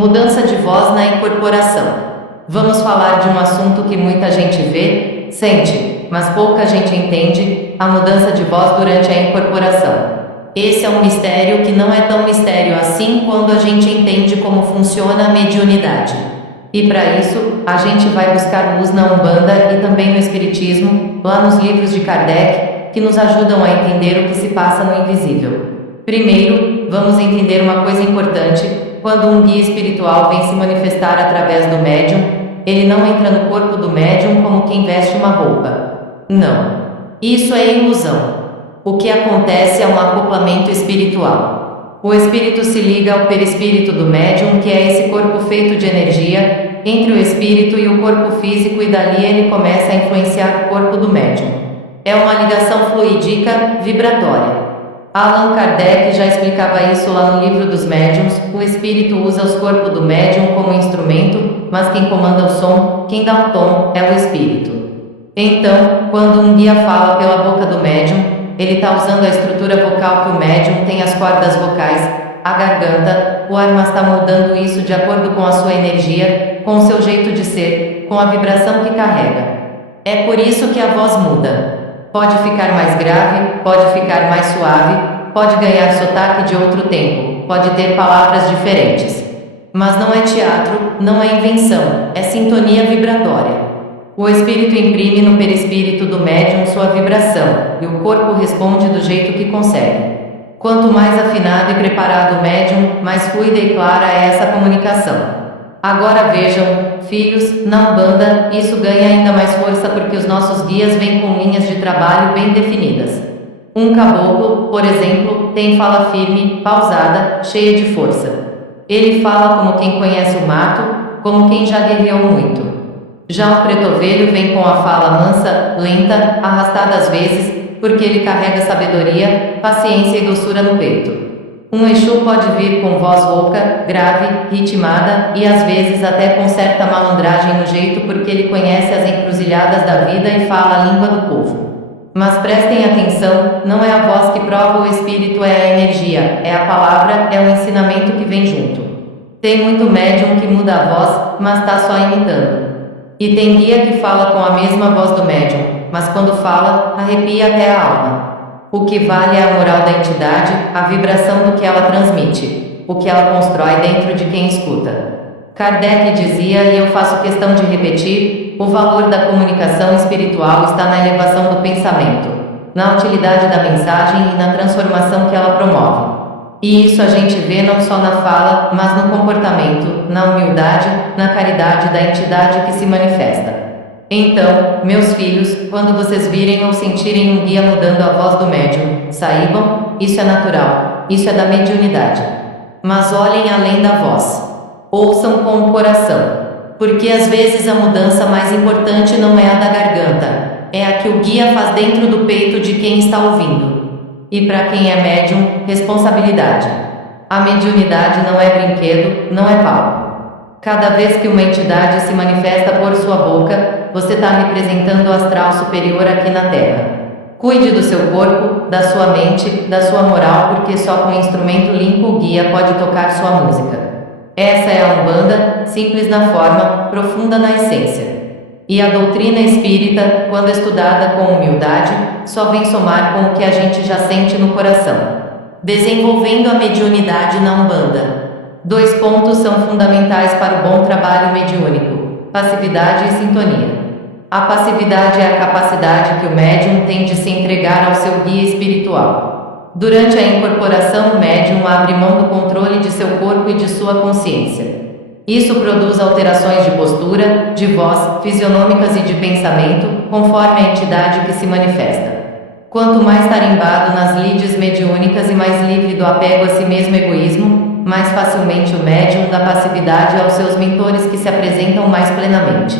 Mudança de voz na incorporação. Vamos falar de um assunto que muita gente vê, sente, mas pouca gente entende: a mudança de voz durante a incorporação. Esse é um mistério que não é tão mistério assim quando a gente entende como funciona a mediunidade. E para isso, a gente vai buscar luz na Umbanda e também no Espiritismo, lá nos livros de Kardec, que nos ajudam a entender o que se passa no invisível. Primeiro, vamos entender uma coisa importante: quando um guia espiritual vem se manifestar através do médium, ele não entra no corpo do médium como quem veste uma roupa. Não. Isso é ilusão. O que acontece é um acoplamento espiritual. O espírito se liga ao perispírito do médium, que é esse corpo feito de energia, entre o espírito e o corpo físico, e dali ele começa a influenciar o corpo do médium. É uma ligação fluídica, vibratória. Allan Kardec já explicava isso lá no livro dos médiuns: o espírito usa os corpos do médium como instrumento, mas quem comanda o som, quem dá o tom, é o espírito. Então, quando um guia fala pela boca do médium, ele está usando a estrutura vocal que o médium tem, as cordas vocais, a garganta, o ar, mas está moldando isso de acordo com a sua energia, com o seu jeito de ser, com a vibração que carrega. É por isso que a voz muda. Pode ficar mais grave, pode ficar mais suave, pode ganhar sotaque de outro tempo, pode ter palavras diferentes. Mas não é teatro, não é invenção, é sintonia vibratória. O espírito imprime no perispírito do médium sua vibração, e o corpo responde do jeito que consegue. Quanto mais afinado e preparado o médium, mais fluida e clara é essa comunicação. Agora vejam, filhos, na Umbanda, isso ganha ainda mais força porque os nossos guias vêm com linhas de trabalho bem definidas. Um caboclo, por exemplo, tem fala firme, pausada, cheia de força. Ele fala como quem conhece o mato, como quem já guerreou muito. Já um pretovelho vem com a fala mansa, lenta, arrastada às vezes, porque ele carrega sabedoria, paciência e doçura no peito. Um Exu pode vir com voz rouca, grave, ritmada e às vezes até com certa malandragem no jeito, porque ele conhece as encruzilhadas da vida e fala a língua do povo. Mas prestem atenção, não é a voz que prova o espírito, é a energia, é a palavra, é o ensinamento que vem junto. Tem muito médium que muda a voz, mas tá só imitando. E tem guia que fala com a mesma voz do médium, mas quando fala, arrepia até a alma. O que vale é a moral da entidade, a vibração do que ela transmite, o que ela constrói dentro de quem escuta. Kardec dizia, e eu faço questão de repetir: o valor da comunicação espiritual está na elevação do pensamento, na utilidade da mensagem e na transformação que ela promove. E isso a gente vê não só na fala, mas no comportamento, na humildade, na caridade da entidade que se manifesta. Então, meus filhos, quando vocês virem ou sentirem um guia mudando a voz do médium, saibam, isso é natural, isso é da mediunidade. Mas olhem além da voz. Ouçam com o coração. Porque às vezes a mudança mais importante não é a da garganta, é a que o guia faz dentro do peito de quem está ouvindo. E para quem é médium, responsabilidade. A mediunidade não é brinquedo, não é palco. Cada vez que uma entidade se manifesta por sua boca, você está representando o astral superior aqui na Terra. Cuide do seu corpo, da sua mente, da sua moral, porque só com um instrumento limpo o guia pode tocar sua música. Essa é a Umbanda, simples na forma, profunda na essência. E a doutrina espírita, quando estudada com humildade, só vem somar com o que a gente já sente no coração. Desenvolvendo a mediunidade na Umbanda. 2 pontos são fundamentais para o bom trabalho mediúnico: passividade e sintonia. A passividade é a capacidade que o médium tem de se entregar ao seu guia espiritual. Durante a incorporação, o médium abre mão do controle de seu corpo e de sua consciência. Isso produz alterações de postura, de voz, fisionômicas e de pensamento, conforme a entidade que se manifesta. Quanto mais tarimbado nas lides mediúnicas e mais livre do apego a si mesmo egoísmo, mais facilmente o médium dá passividade aos seus mentores que se apresentam mais plenamente.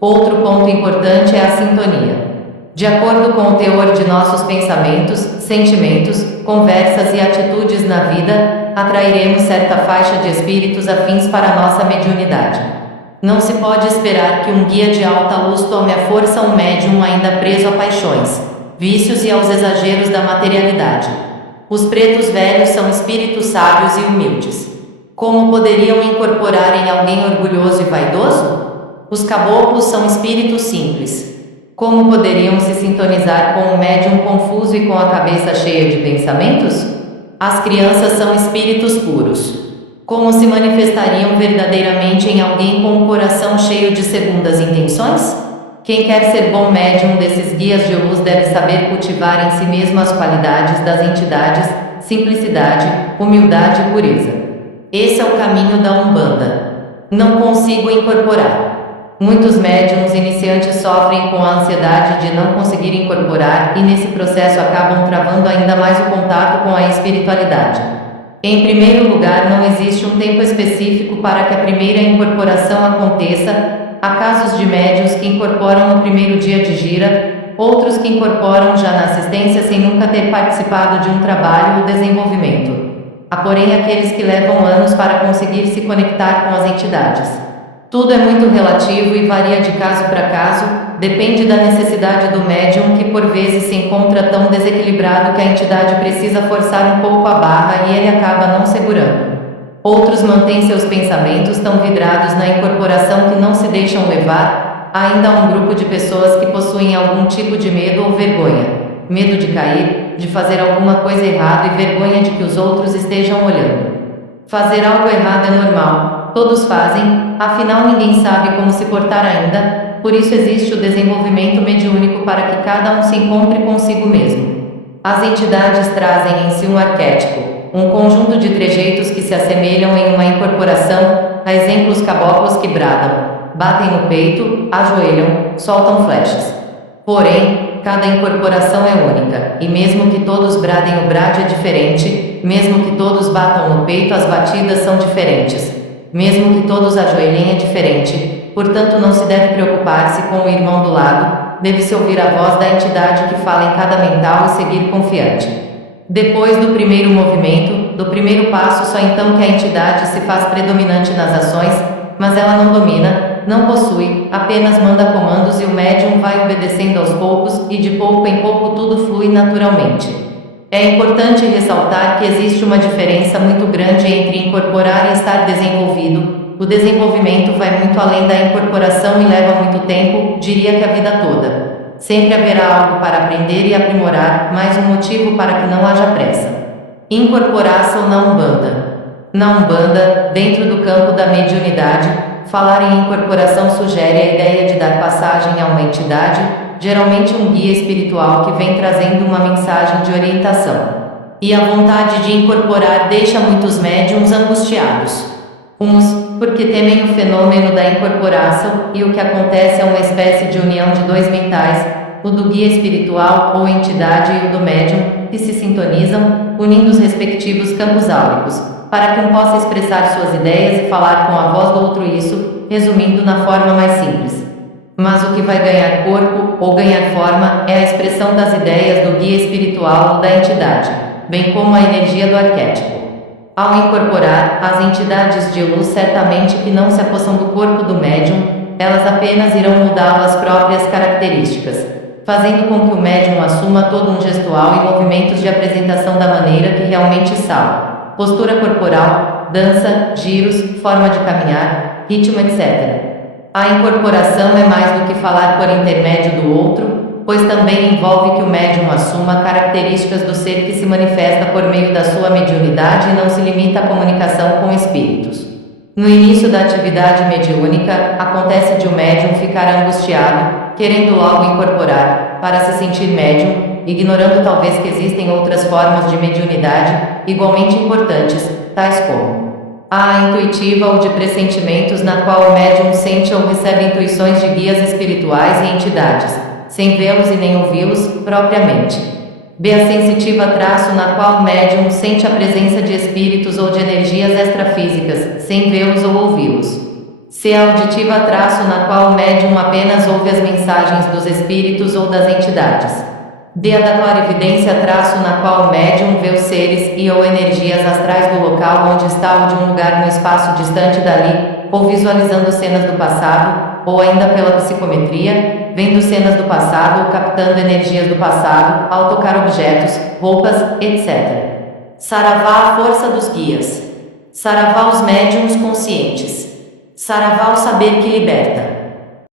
Outro ponto importante é a sintonia. De acordo com o teor de nossos pensamentos, sentimentos, conversas e atitudes na vida, atrairemos certa faixa de espíritos afins para a nossa mediunidade. Não se pode esperar que um guia de alta luz tome à força um médium ainda preso a paixões, vícios e aos exageros da materialidade. Os pretos velhos são espíritos sábios e humildes. Como poderiam incorporar em alguém orgulhoso e vaidoso? Os caboclos são espíritos simples. Como poderiam se sintonizar com um médium confuso e com a cabeça cheia de pensamentos? As crianças são espíritos puros. Como se manifestariam verdadeiramente em alguém com um coração cheio de segundas intenções? Quem quer ser bom médium desses guias de luz deve saber cultivar em si mesmo as qualidades das entidades, simplicidade, humildade e pureza. Esse é o caminho da Umbanda. Não consigo incorporar. Muitos médiums iniciantes sofrem com a ansiedade de não conseguir incorporar e nesse processo acabam travando ainda mais o contato com a espiritualidade. Em primeiro lugar, não existe um tempo específico para que a primeira incorporação aconteça. Há casos de médiuns que incorporam no primeiro dia de gira, outros que incorporam já na assistência sem nunca ter participado de um trabalho ou desenvolvimento. Há, porém, aqueles que levam anos para conseguir se conectar com as entidades. Tudo é muito relativo e varia de caso para caso, depende da necessidade do médium que por vezes se encontra tão desequilibrado que a entidade precisa forçar um pouco a barra e ele acaba não segurando. Outros mantêm seus pensamentos tão vidrados na incorporação que não se deixam levar. Ainda há um grupo de pessoas que possuem algum tipo de medo ou vergonha. Medo de cair, de fazer alguma coisa errada e vergonha de que os outros estejam olhando. Fazer algo errado é normal, todos fazem, afinal ninguém sabe como se portar ainda, por isso existe o desenvolvimento mediúnico para que cada um se encontre consigo mesmo. As entidades trazem em si um arquétipo, um conjunto de trejeitos que se assemelham em uma incorporação, a exemplos caboclos que bradam, batem no peito, ajoelham, soltam flechas. Porém, cada incorporação é única, e mesmo que todos bradem o brade é diferente, mesmo que todos batam no peito as batidas são diferentes, mesmo que todos ajoelhem é diferente, portanto não se deve preocupar-se com o irmão do lado, deve-se ouvir a voz da entidade que fala em cada mental e seguir confiante. Depois do primeiro movimento, do primeiro passo, só então que a entidade se faz predominante nas ações, mas ela não domina, não possui, apenas manda comandos e o médium vai obedecendo aos poucos e de pouco em pouco tudo flui naturalmente. É importante ressaltar que existe uma diferença muito grande entre incorporar e estar desenvolvido. O desenvolvimento vai muito além da incorporação e leva muito tempo, diria que a vida toda. Sempre haverá algo para aprender e aprimorar, mais um motivo para que não haja pressa. Incorporação na Umbanda. Na Umbanda, dentro do campo da mediunidade, falar em incorporação sugere a ideia de dar passagem a uma entidade, geralmente um guia espiritual que vem trazendo uma mensagem de orientação. E a vontade de incorporar deixa muitos médiuns angustiados. Uns, porque temem o fenômeno da incorporação, e o que acontece é uma espécie de união de dois mentais, o do guia espiritual ou entidade e o do médium, que se sintonizam, unindo os respectivos campos áuricos, para que um possa expressar suas ideias e falar com a voz do outro, isso, resumindo na forma mais simples. Mas o que vai ganhar corpo, ou ganhar forma, é a expressão das ideias do guia espiritual ou da entidade, bem como a energia do arquétipo. Ao incorporar, as entidades de luz certamente que não se apossam do corpo do médium, elas apenas irão mudá-lo as próprias características, fazendo com que o médium assuma todo um gestual e movimentos de apresentação da maneira que realmente sal, postura corporal, dança, giros, forma de caminhar, ritmo, etc. A incorporação é mais do que falar por intermédio do outro, pois também envolve que o médium assuma características do ser que se manifesta por meio da sua mediunidade e não se limita à comunicação com espíritos. No início da atividade mediúnica, acontece de o médium ficar angustiado, querendo logo incorporar, para se sentir médium, ignorando talvez que existem outras formas de mediunidade, igualmente importantes, tais como a intuitiva ou de pressentimentos, na qual o médium sente ou recebe intuições de guias espirituais e entidades, sem vê-los e nem ouvi-los, propriamente. B. A sensitiva, na qual o médium sente a presença de espíritos ou de energias extrafísicas, sem vê-los ou ouvi-los. C. A auditiva, na qual o médium apenas ouve as mensagens dos espíritos ou das entidades. D. A da clarividência, na qual o médium vê os seres e ou energias astrais do local onde está ou de um lugar no espaço distante dali, ou visualizando cenas do passado, ou ainda pela psicometria, vendo cenas do passado ou captando energias do passado, ao tocar objetos, roupas, etc. Saravá, a força dos guias. Saravá os médiuns conscientes. Saravá o saber que liberta.